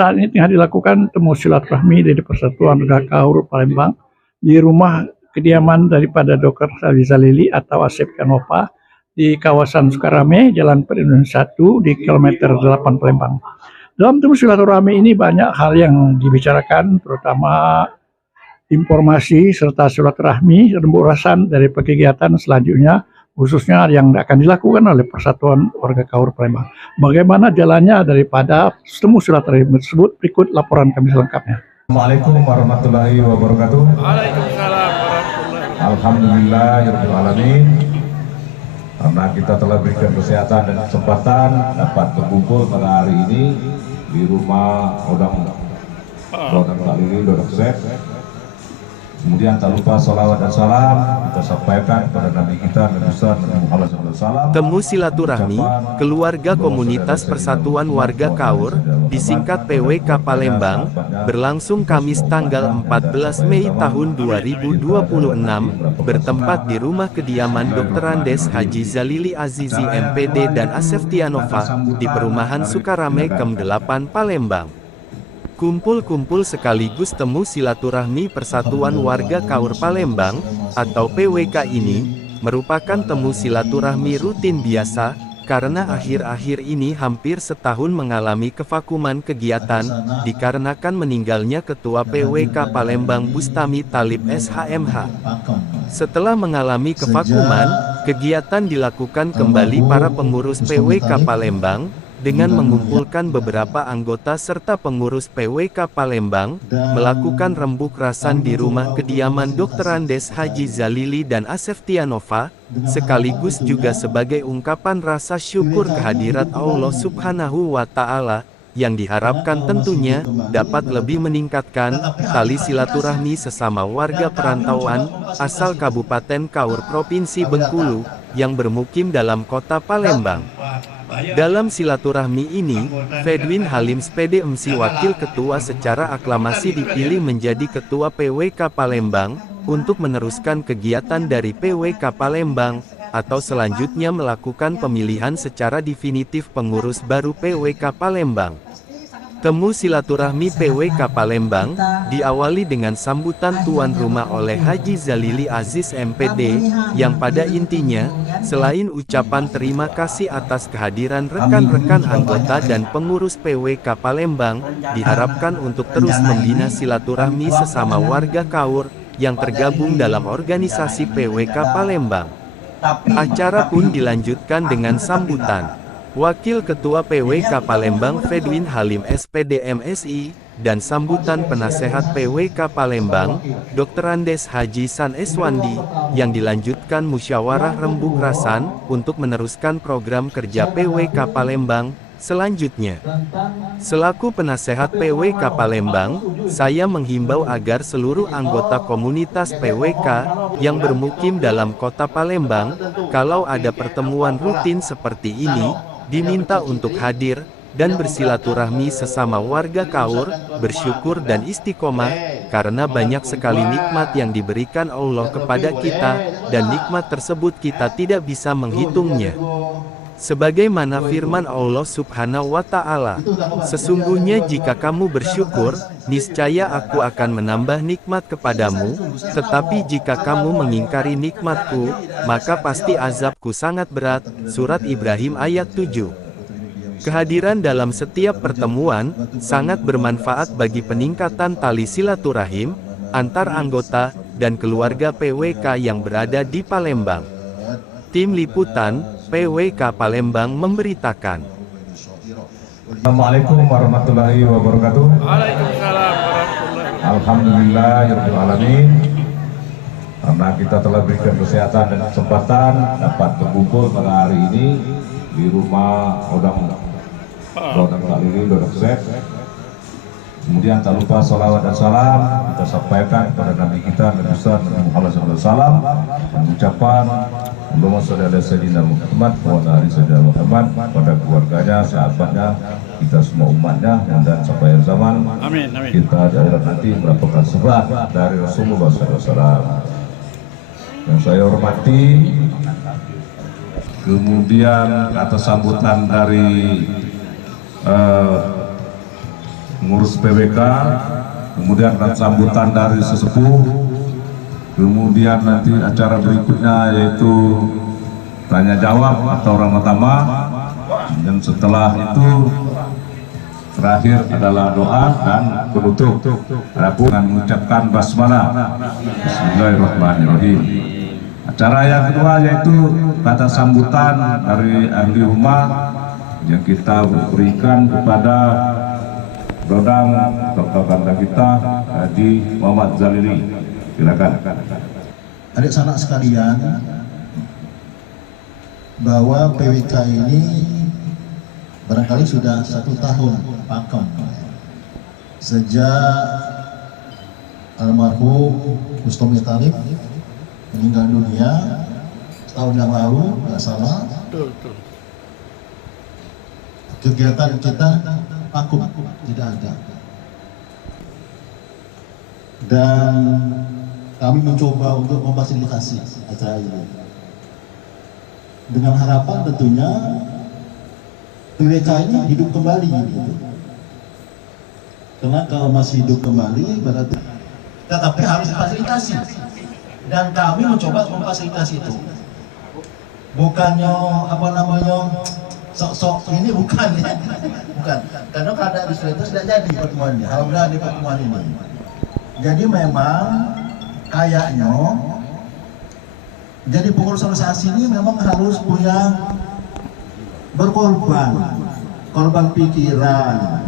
Saat ini tengah dilakukan temu silaturahmi dari Persatuan Warga Kaur Palembang di rumah kediaman daripada Dr. Haji Zalili atau Asep Kanova di kawasan Sukarame, Jalan Perindustrian 1 di kilometer 8 Palembang. Dalam temu silaturahmi ini banyak hal yang dibicarakan, terutama informasi serta silaturahmi dan urasan dari kegiatan selanjutnya, khususnya yang akan dilakukan oleh Persatuan Warga Kaur Palembang. Bagaimana jalannya daripada temu silaturahmi tersebut, berikut laporan kami selengkapnya. Assalamualaikum warahmatullahi wabarakatuh. Waalaikumsalam warahmatullahi wabarakatuh. Alhamdulillahirrahmanirrahim. Karena kita telah berikan kesehatan dan kesempatan dapat berkumpul pada hari ini di rumah Odang Zalili, Dodok Zek. Kemudian tak lupa salawat dan salam kita sampaikan kepada Nabi kita Nabi Muhammad SAW. Temu silaturahmi keluarga komunitas Persatuan Warga Kaur, disingkat PWK Palembang, berlangsung Kamis tanggal 14 Mei tahun 2026, bertempat di rumah kediaman Dr. Andes Haji Zalili Azizi MPD dan Asef Tianova, di perumahan Sukarame Kem 8 Palembang. Kumpul-kumpul sekaligus temu silaturahmi Persatuan Warga Kaur Palembang, atau PWK ini, merupakan temu silaturahmi rutin biasa, karena akhir-akhir ini hampir setahun mengalami kevakuman kegiatan, dikarenakan meninggalnya Ketua PWK Palembang Bustami Talib SHMH. Setelah mengalami kevakuman, kegiatan dilakukan kembali para pengurus PWK Palembang, dengan mengumpulkan beberapa anggota serta pengurus PWK Palembang, melakukan rembuk rasan di rumah kediaman Dr. Andes Haji Zalili dan Asef Tianova, sekaligus juga sebagai ungkapan rasa syukur kehadirat Allah Subhanahu wa Ta'ala, yang diharapkan tentunya dapat lebih meningkatkan tali silaturahmi sesama warga perantauan asal Kabupaten Kaur Provinsi Bengkulu yang bermukim dalam kota Palembang. Dalam silaturahmi ini, Fedwin Halim SPD MC Wakil Ketua secara aklamasi dipilih menjadi Ketua PWK Palembang, untuk meneruskan kegiatan dari PWK Palembang, atau selanjutnya melakukan pemilihan secara definitif pengurus baru PWK Palembang. Temu silaturahmi PWK Palembang diawali dengan sambutan tuan rumah oleh Haji Zalili Aziz MPD, yang pada intinya, selain ucapan terima kasih atas kehadiran rekan-rekan anggota dan pengurus PWK Palembang, diharapkan untuk terus membina silaturahmi sesama warga Kaur yang tergabung dalam organisasi PWK Palembang. Acara pun dilanjutkan dengan sambutan Wakil Ketua PWK Palembang Fedwin Halim SPD MSI, dan sambutan penasehat PWK Palembang, Dr. Andes Haji San Eswandi, yang dilanjutkan musyawarah rembuk rasan, untuk meneruskan program kerja PWK Palembang, selanjutnya. Selaku penasehat PWK Palembang, saya menghimbau agar seluruh anggota komunitas PWK, yang bermukim dalam kota Palembang, kalau ada pertemuan rutin seperti ini, diminta untuk hadir, dan bersilaturahmi sesama warga Kaur, bersyukur dan istiqomah, karena banyak sekali nikmat yang diberikan Allah kepada kita, dan nikmat tersebut kita tidak bisa menghitungnya. Sebagaimana firman Allah Subhanahu wa Ta'ala, sesungguhnya jika kamu bersyukur, niscaya aku akan menambah nikmat kepadamu, tetapi jika kamu mengingkari nikmatku, maka pasti azabku sangat berat. Surat Ibrahim ayat 7. Kehadiran dalam setiap pertemuan sangat bermanfaat bagi peningkatan tali silaturahim antar anggota dan keluarga PWK yang berada di Palembang. Tim Liputan PWK Palembang memberitakan. Assalamualaikum warahmatullahi wabarakatuh. Waalaikumsalam warahmatullahi wabarakatuh. Alhamdulillahirrahmanirrahim, karena kita telah berikan kesehatan dan kesempatan dapat berkumpul pada hari ini di rumah Odang Salili Dodok Sep. Kemudian tak lupa salawat dan salam kita sampaikan kepada Nabi kita Nabi Muhammad SAW, mengucapkan Allahumma sholli ala sayyidina Muhammad wa ala ali sayyidina Muhammad, pada keluarganya, sahabatnya, kita semua umatnya, dan sampai akhir zaman. Amin, amin. Kita di akhirat nanti mendapatkan syafaat dari Rasulullah SAW. Yang saya hormati, kemudian atas sambutan dari pengurus PWK, kemudian sambutan dari sesepuh, kemudian nanti acara berikutnya yaitu tanya jawab atau ramah tamah, dan setelah itu terakhir adalah doa dan penutup. Adapun mengucapkan basmalah, Bismillahirrahmanirrahim. Acara yang kedua yaitu kata sambutan dari ahli rumah yang kita berikan kepada Rodang Dr. Kanda kita Haji Muhammad Zalili. Silakan. Adik sanak sekalian, bahwa PWK ini barangkali sudah 1 tahun pakem sejak almarhum Bustomi Talib meninggal dunia setahun yang lalu, nggak salah. Betul, betul. Kegiatan kita vakum, tidak ada. Dan kami mencoba untuk memfasilitasi acara ini dengan harapan tentunya PWK ini hidup kembali gitu. Karena kalau masih hidup kembali berarti, tetapi harus difasilitasi, dan kami mencoba memfasilitasi itu. Bukannya apa namanya sok-sok ini, bukan ya, bukan. Karena keadaan di Sulawesi tidak jadi pertemuannya. Alhamdulillah di pertemuan ini. Jadi memang kayaknya, jadi pengurus organisasi ini memang harus punya berkorban, korban pikiran,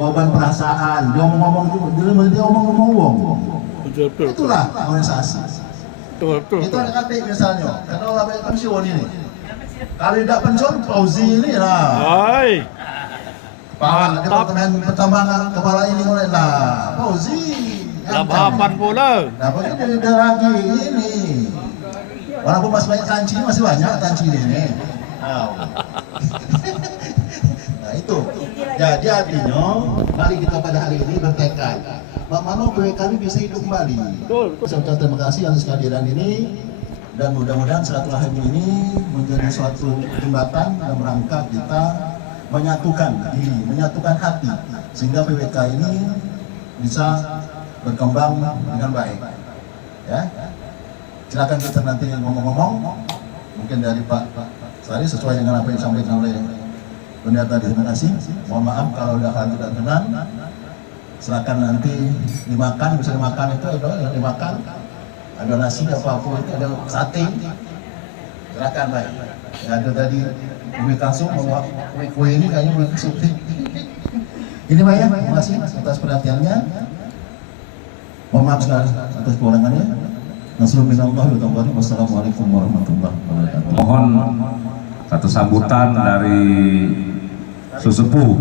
korban perasaan. Dia ngomong dia ngomong. Betul, betul. Itulah organisasi. Betul, betul. Itu ada kata misalnya, karena orang banyak pensiun ini. Kalau tidak pensiun, Fauzi ini lah. Hai. Pak Departemen Pertambangan kepala ini mulai lah, Fauzi. Lapan pula. Nah, begini dia lagi ini. Walaupun masih banyak tanci, masih banyak tanci ini. Nah itu. Jadi artinya, mari kita pada hari ini bertekad. Bagaimana PWK kami bisa hidup kembali. Saya ucapkan terima kasih atas kehadiran ini, dan mudah-mudahan silaturahmi ini menjadi suatu jembatan dalam rangka kita menyatukan diri, menyatukan hati, sehingga PWK ini bisa berkembang dengan baik. Ya, silakan kita nanti ngomong-ngomong, mungkin dari Pak Sari sesuai dengan apa yang disampaikan oleh pendeta tadi. Terima kasih. Mohon maaf kalau ada hal tidak berkenan. Silakan nanti dimakan, bisa dimakan itu ada yang dimakan. Ada nasi, apa-apa itu, ada sate. Silakan baik. Ya, ada tadi Ibu Kasum membawa kue ini kayaknya Ibu Kasum. Ini Pak ya, terima kasih atas perhatiannya. Mohon maaf sekali atas kekurangannya. Wassalamualaikum warahmatullahi wabarakatuh. Mohon satu sambutan dari sesepuh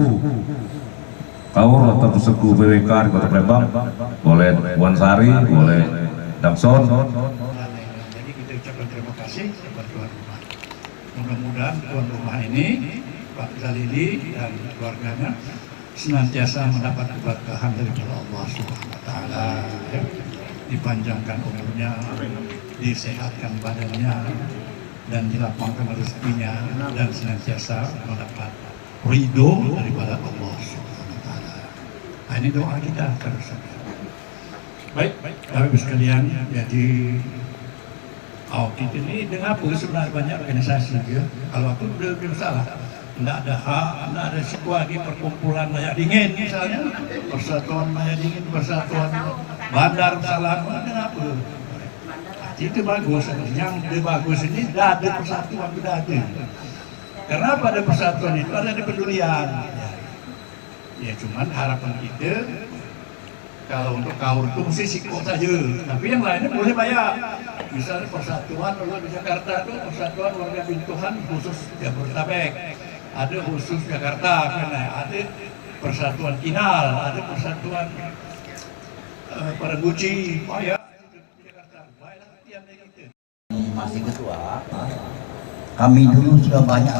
kaur atau sesepuh PWK di Kota Palembang. Boleh Wan Sari, boleh Damson. Jadi kita ucapkan terima kasih kepada tuan rumah. Mudah-mudahan tuan rumah ini, Pak Zalili dan keluarganya, senantiasa mendapat keberkahan dari Allah Subhanahu wa Ta'ala, ya. Dipanjangkan umurnya, disehatkan badannya, dan dilapangkan rezekinya, dan senantiasa mendapat ridho daripada Allah Subhanahu wa Ta'ala. Nah, ini doa kita terus. Baik, Bapak-Ibu sekalian, jadi kita ini dengan apa sebenarnya banyak organisasi ya. Kalau aku belum salah, tidak ada hak, tidak ada sebuah lagi perkumpulan layak dingin misalnya, persatuan layak dingin, persatuan bandar salam, kenapa? Itu bagus, yang bagus ini tidak ada persatuan, tidak ada. Karena pada persatuan itu ada kepedulian. Ya cuman harapan kita Kalau untuk kaur itu mesti siko saja, tapi yang lainnya boleh bayar. Misalnya persatuan warga di Jakarta itu persatuan warga Bintuhan khusus Jabodetabek, ada khusus Jakarta, karena ada persatuan Kinal, ada persatuan Paraguci, bayar Jakarta, bayar tiap gitu. Masih ketua, kami dulu sudah banyak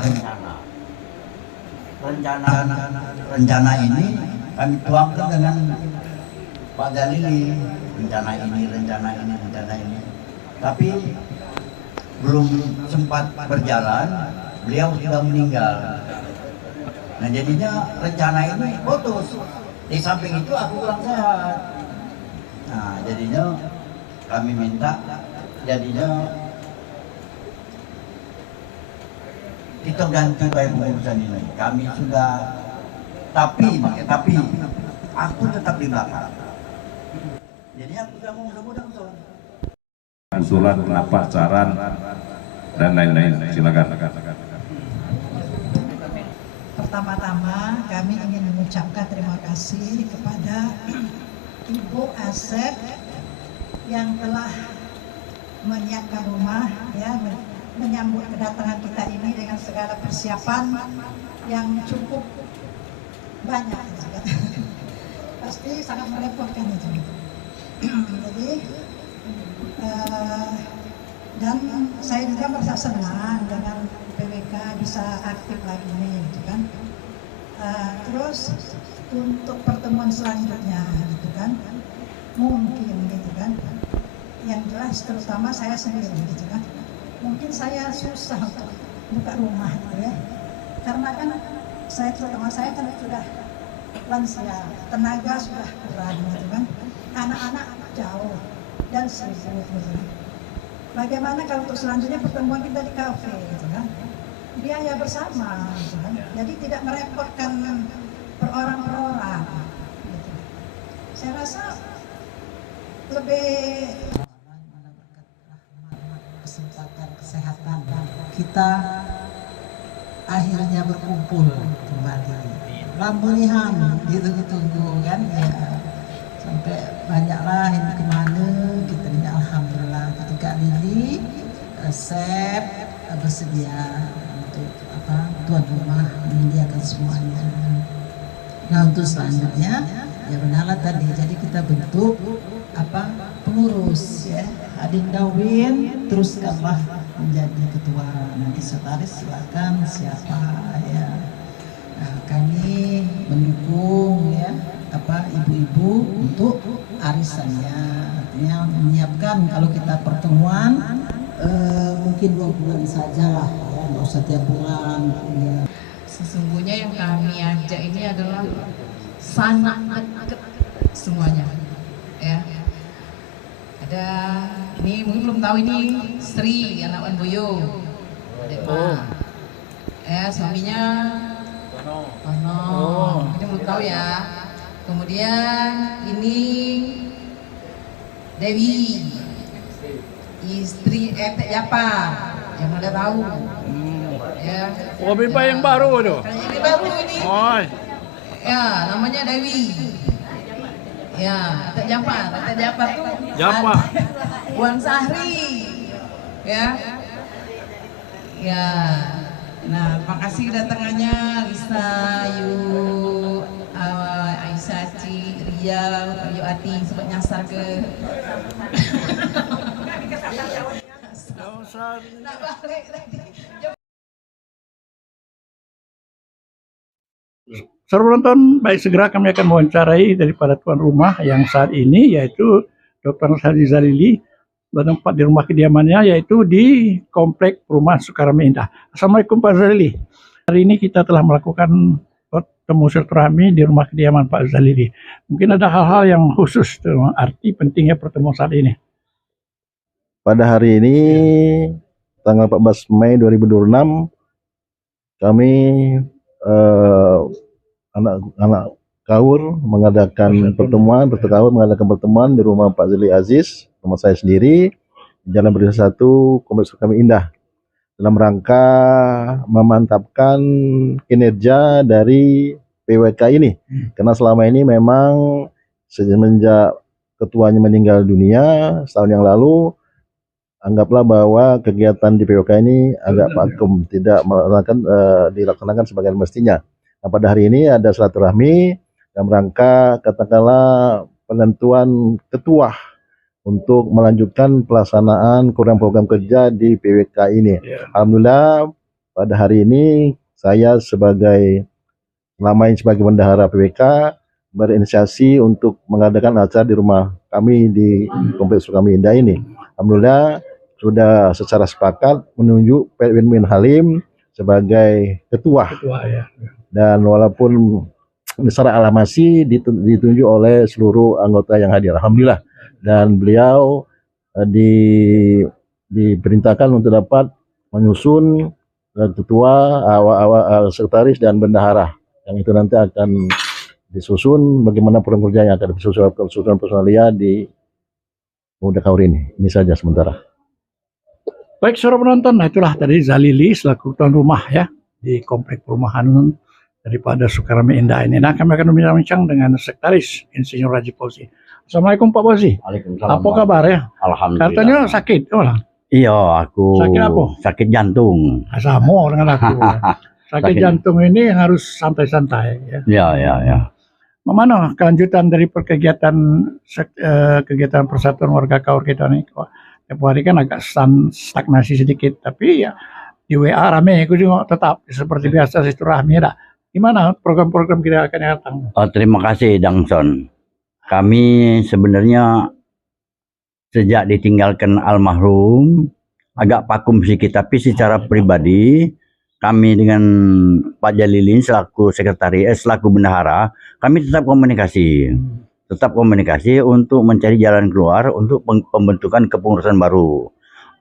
rencana ini kami tuangkan dengan Pak Zalili, rencana ini, tapi belum sempat berjalan, beliau sudah meninggal. Nah jadinya rencana ini putus. Di samping itu aku kurang sehat. Nah jadinya kami minta, kita ganti baik pengurusan ini. Kami sudah, tapi aku tetap di belakang. Jadi aku sudah mau mudah-mudahan Usulan, pendapat, saran, dan lain-lain. Silakan. Pertama-tama kami ingin mengucapkan terima kasih kepada Ibu Asep yang telah menyiapkan rumah, ya, menyambut kedatangan kita ini dengan segala persiapan yang cukup banyak. Pasti sangat merepotkan itu. Jadi dan saya juga merasa senang dengan PWK bisa aktif lagi nih, gitu kan. Terus untuk pertemuan selanjutnya, gitu kan, mungkin, gitu kan, yang jelas terutama saya sendiri, gitu kan, mungkin saya susah untuk buka rumah, gitu ya, karena kan terutama saya kan sudah lansia, tenaga sudah kurang, gitu kan, anak-anak jauh dan sibuk, gitu. Bagaimana kalau untuk selanjutnya pertemuan kita di kafe, gitu kan, biaya bersama, gitu kan, jadi tidak merepotkan per orang, gitu. Saya rasa lebih kesempatan kesehatan kita akhirnya berkumpul kembali. Lamurihan gitu tunggu kan ya, sampai banyaklah ini kemana kita ini, alhamdulillah ketika Lili Sep bersedia untuk tuan rumah menyediakan semuanya. Nah untuk selanjutnya ya benarlah tadi, jadi kita bentuk pengurus ya, Adinda Win teruskanlah menjadi ketua, nanti sekretaris silakan siapa ya. Nah, kami mendukung ya ibu-ibu untuk arisannya, artinya menyiapkan kalau kita pertemuan mungkin 2 bulan saja lah ya, nggak usah tiap bulan ya. Sesungguhnya yang kami ajak ini adalah sangat dekat semuanya ya. Ada ini mungkin belum tahu, ini Sri anak Wan Boyo, suaminya Tono, ini belum tahu ya. Kemudian ini Dewi, istri Etek Japa, yang ada tahu. Ya. Oh, Bipa yang baru tuh. Ini baru ini. Oh. Ya, namanya Dewi. Ya, Etek Japa tuh. Japa. Puan Sahri. Ya. Ya. Nah, makasih kedatangannya Lisa, Yu, Aisyah, Ria, Yu Ati, sempat nyasar ke. Nah, balik tadi. Saudara penonton, baik segera kami akan mewawancarai daripada tuan rumah yang saat ini, yaitu Dr. Sari Zalili, bertempat di rumah kediamannya, yaitu di Komplek Perumahan Sukarame Indah. Assalamualaikum Pak Zalili. Hari ini kita telah melakukan temu silaturahmi di rumah kediaman Pak Zalili. Mungkin ada hal-hal yang khusus, arti pentingnya pertemuan saat ini. Pada hari ini, tanggal 14 Mei 2026, kami anak Kaur mengadakan pertemuan di rumah Pak Zalili Aziz, rumah saya sendiri, Jalan Berdesa 1, Kompleks Sukarame Indah, dalam rangka memantapkan kinerja dari PWK ini. Karena selama ini memang semenjak ketuanya meninggal dunia setahun yang lalu, anggaplah bahwa kegiatan di PWK ini agak vakum, tidak dilaksanakan sebagaimana mestinya. Nah, pada hari ini ada silaturahmi dalam rangka katakanlah penentuan ketua untuk melanjutkan pelaksanaan program kerja di PWK ini. Alhamdulillah pada hari ini saya selama ini sebagai bendahara PWK berinisiasi untuk mengadakan acara di rumah kami di Kompleks Kami Indah ini. Alhamdulillah sudah secara sepakat menunjuk Pak Edwin Halim sebagai ketua. Dan walaupun secara alamasi ditunjuk oleh seluruh anggota yang hadir. Alhamdulillah. Dan beliau diperintahkan untuk dapat menyusun ketua, sekretaris dan bendahara yang itu nanti akan disusun bagaimana program kerja yang akan disusun personalia di Pemuda Kaur ini. Ini saja sementara. Baik saudara penonton, nah itulah tadi Zalili selaku tuan rumah ya di komplek perumahan daripada Sukarame Indah ini. Nah, kami akan berbincang dengan Sekretaris Insinyur Raji Fauzi. Assalamualaikum Pak Fauzi. Waalaikumsalam. Apa kabar ya? Alhamdulillah. Katanya sakit, Iya, aku sakit apa? Sakit jantung. Sama dengan aku. Ya. Sakit jantung ini harus santai-santai. Ya. Ya. Mana kelanjutan dari kegiatan Persatuan Warga Kaur kita nih? Tiap hari kan agak stagnasi sedikit, tapi ya di WA rame, aku juga tetap seperti biasa silaturahmi ya. Gimana program-program kita akan datang? Terima kasih Dangson. Kami sebenarnya sejak ditinggalkan almarhum agak vakum sedikit, tapi secara pribadi kami dengan Pak Jalilin selaku sekretaris, selaku bendahara, kami tetap komunikasi untuk mencari jalan keluar untuk pembentukan kepengurusan baru.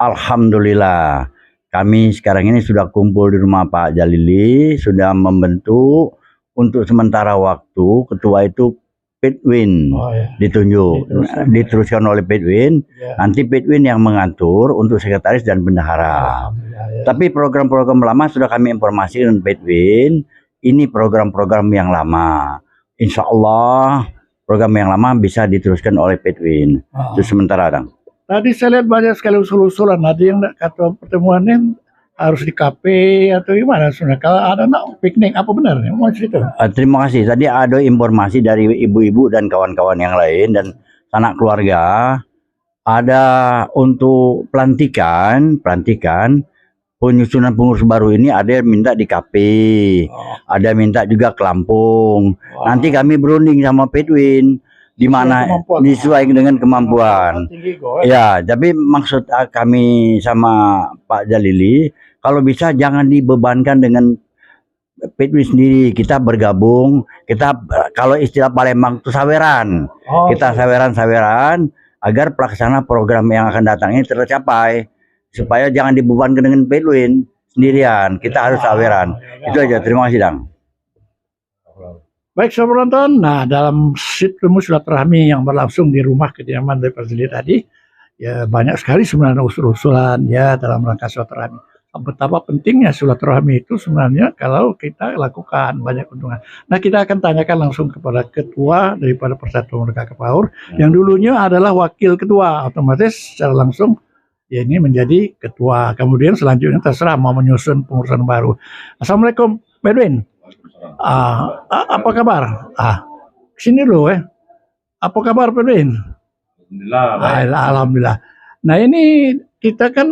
Alhamdulillah, kami sekarang ini sudah kumpul di rumah Pak Jalili, sudah membentuk untuk sementara waktu ketua itu Pedwin ditunjuk, diteruskan oleh Pedwin. Nanti Pedwin yang mengatur untuk sekretaris dan bendahara. Tapi program-program lama sudah kami informasikan Pedwin. Ini program-program yang lama. Insya Allah program yang lama bisa diteruskan oleh Pedwin. Itu sementara, Dang. Tadi saya lihat banyak sekali usul-usulan. Ada yang kata pertemuannya harus di kafe atau gimana sebenarnya? Kalau ada piknik, apa benar? Mau cerita? Terima kasih. Tadi ada informasi dari ibu-ibu dan kawan-kawan yang lain dan sanak keluarga. Ada untuk pelantikan penyusunan pengurus baru ini ada yang minta di kafe, ada yang minta juga ke Lampung. Nanti kami berunding sama Pedwin di mana disesuaikan dengan kemampuan. Ya, tapi maksud kami sama Pak Jalili, kalau bisa jangan dibebankan dengan Pedwin sendiri. Kita bergabung, kita kalau istilah Palembang itu saweran. Kita saweran agar pelaksana program yang akan datang ini tercapai. Supaya jangan dibebankan dengan Pedwin sendirian. Kita harus saweran. Itu aja. Terima kasih, Dang. Baik, saudara penonton. Nah, dalam silaturahmi yang berlangsung di rumah kediaman dari Pak Jalili tadi, ya banyak sekali sebenarnya usul-usulan ya dalam rangka silaturahmi. Betapa pentingnya silaturahmi itu sebenarnya kalau kita lakukan banyak keuntungan. Nah, kita akan tanyakan langsung kepada ketua daripada Persatuan Warga Kaur yang dulunya adalah wakil ketua, otomatis secara langsung ya ini menjadi ketua. Kemudian selanjutnya terserah mau menyusun pengurusan baru. Assalamualaikum, Pedwin. Apa kabar? Sini dulu ya. Apa kabar, Pedwin? Alhamdulillah. Nah, ini kita kan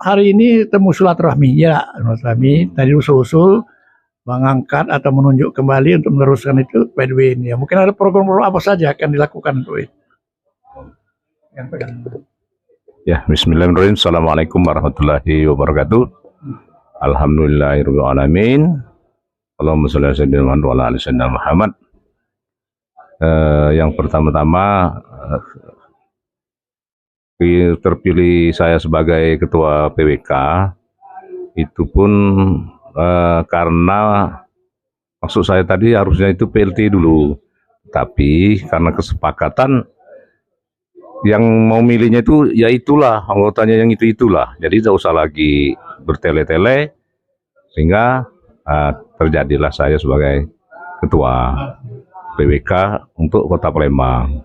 hari ini temu silaturahmi ya, silaturahmi tadi usul-usul mengangkat atau menunjuk kembali untuk meneruskan itu Pedwin ya. Mungkin ada program-program apa saja akan dilakukan, Pedwin? Ya, bismillahirrahmanirrahim. Assalamualaikum warahmatullahi wabarakatuh. Alhamdulillahirrahmanirrahim. Allahumma sholli ala sayyidina Muhammad wa ala ali sayyidina Muhammad. Yang pertama-tama terpilih saya sebagai ketua PWK itu pun karena maksud saya tadi harusnya itu PLT dulu. Tapi karena kesepakatan yang mau milihnya itu ya itulah anggotanya yang itulah, jadi tidak usah lagi bertele-tele sehingga terjadilah saya sebagai ketua. PWK untuk Kota Palembang.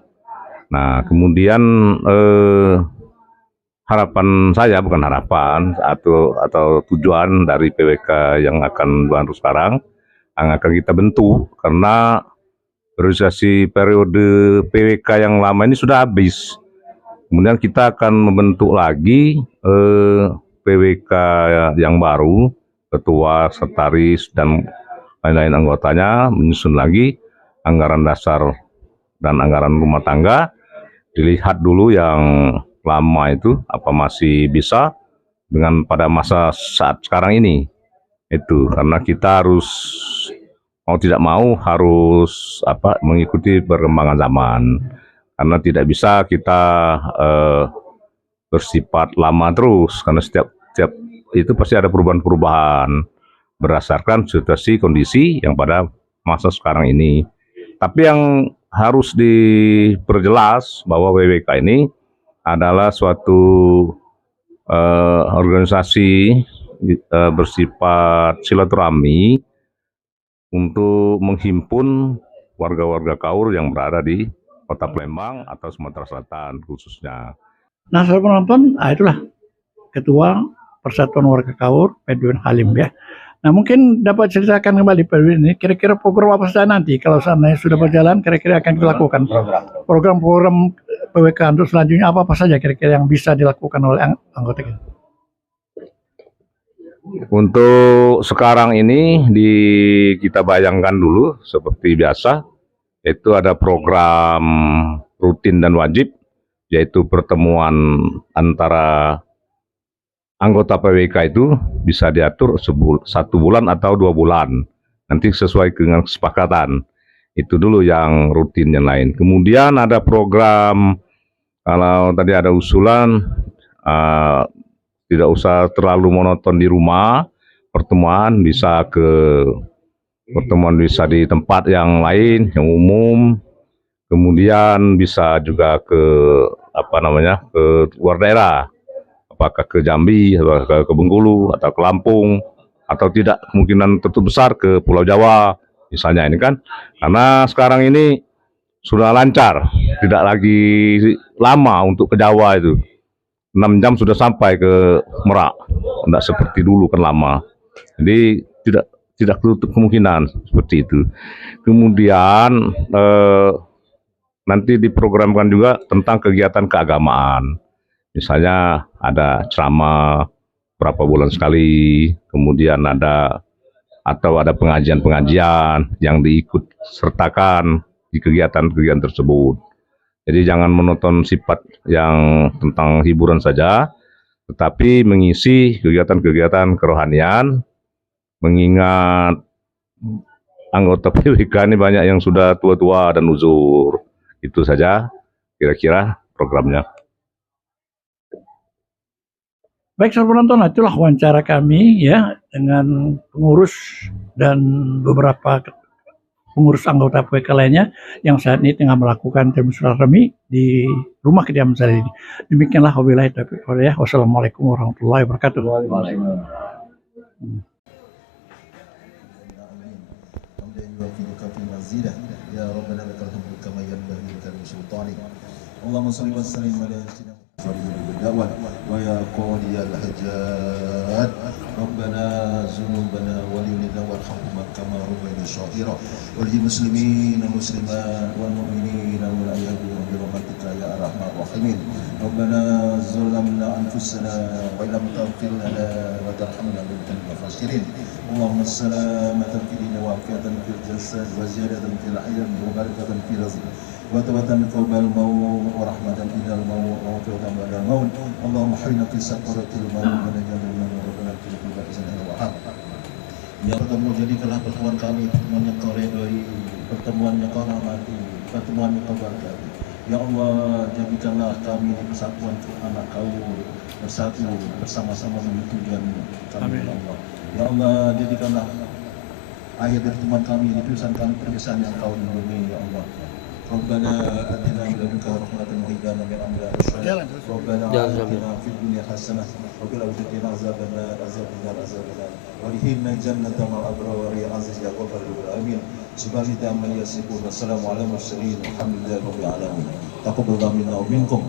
Nah, kemudian harapan saya, bukan harapan atau tujuan dari PWK yang akan baru sekarang yang akan kita bentuk, karena organisasi periode PWK yang lama ini sudah habis. Kemudian kita akan membentuk lagi PWK yang baru, ketua, sekretaris, dan lain-lain anggotanya, menyusun lagi anggaran dasar dan anggaran rumah tangga. Dilihat dulu yang lama itu apa masih bisa dengan pada masa saat sekarang ini. Itu karena kita harus mau tidak mau harus mengikuti perkembangan zaman, karena tidak bisa kita bersifat lama terus, karena setiap itu pasti ada perubahan-perubahan berdasarkan situasi kondisi yang pada masa sekarang ini. Tapi yang harus diperjelas bahwa PWK ini adalah suatu organisasi bersifat silaturahmi untuk menghimpun warga-warga Kaur yang berada di Kota Palembang atau Sumatera Selatan khususnya. Nah, saudara penonton, itulah Ketua Persatuan Warga Kaur, Pak Edwin Halim ya. Nah, mungkin dapat ceritakan kembali Pak Edwin ini, kira-kira program apa saja nanti kalau seandainya sudah berjalan, kira-kira akan dilakukan? Program-program PWK untuk selanjutnya apa saja kira-kira yang bisa dilakukan oleh anggota kita? Untuk sekarang ini kita bayangkan dulu seperti biasa, itu ada program rutin dan wajib, yaitu pertemuan antara anggota PWK itu bisa diatur 1 bulan atau 2 bulan, nanti sesuai dengan kesepakatan. Itu dulu yang rutin, yang lain. Kemudian ada program, kalau tadi ada usulan, tidak usah terlalu monoton di rumah, pertemuan bisa di tempat yang lain, yang umum, kemudian bisa juga ke luar daerah, apakah ke Jambi, atau ke Bengkulu, atau ke Lampung, atau tidak, kemungkinan tentu besar ke Pulau Jawa, misalnya ini kan, karena sekarang ini sudah lancar, tidak lagi lama untuk ke Jawa itu. 6 jam sudah sampai ke Merak, tidak seperti dulu kan lama. Jadi tidak tertutup kemungkinan seperti itu. Kemudian nanti diprogramkan juga tentang kegiatan keagamaan. Misalnya ada ceramah berapa bulan sekali, kemudian ada pengajian-pengajian yang diikut sertakan di kegiatan-kegiatan tersebut. Jadi jangan menonton sifat yang tentang hiburan saja, tetapi mengisi kegiatan-kegiatan kerohanian, mengingat anggota PWK ini banyak yang sudah tua-tua dan uzur. Itu saja kira-kira programnya. Baik, saudara penonton, itulah wawancara kami ya dengan pengurus dan beberapa pengurus anggota PWK lainnya yang saat ini tengah melakukan silaturahmi di rumah kediaman saya ini. Demikianlah wabillahi taufiq wal hidayah. Wassalamualaikum warahmatullahi wabarakatuh. Allahumma shalli wa sallim ala sayyidina wa ya qadiyal hajat rabbana zunubana wa lilina warhamhum kama rabbayana shaghira wal muslimin wal muslimat wal mu'minin wal ayyadin bi rahmatika ya arhamar rahimin rabbana zalamna anfusana wa lam taghfir lana wa tarhamna lanakunanna minal khasirin Allahumma salamatan fid din wa afiyatan fil jasad wa ziyadatan fil ilm wa barakatan fil rizq وتوبة قبل الموت ورحمة إلى الموت ومغفرة بعد الموت اللهم حرنا في سكرة الموت ونجعلنا من ربنا في بائسنا وحاب. Ya bertemu, jadikanlah pertemuan kami pertemuan yang kau redai, pertemuan yang kau rahmati, pertemuan yang kau berkati. Ya Allah, jadikanlah kami persatuan anak kau bersatu bersama-sama menuju tujuan kami. Ya Allah, ya Allah, jadikanlah akhir pertemuan kami di tulisan kami perpisahan yang kau lindungi. Ya Allah, ربنا آتنا من لدنك رحمة وهب لنا من أمرنا رشدا ربنا آتنا في الدنيا حسنة وفي الآخرة عذاب النار عذاب النار عذاب النار وادخلنا الجنة مع الأبرار يا عزيز يا غفار آمين سبحانك عما يصفون والسلام على المرسلين والحمد لله رب العالمين تقبل الله منا ومنكم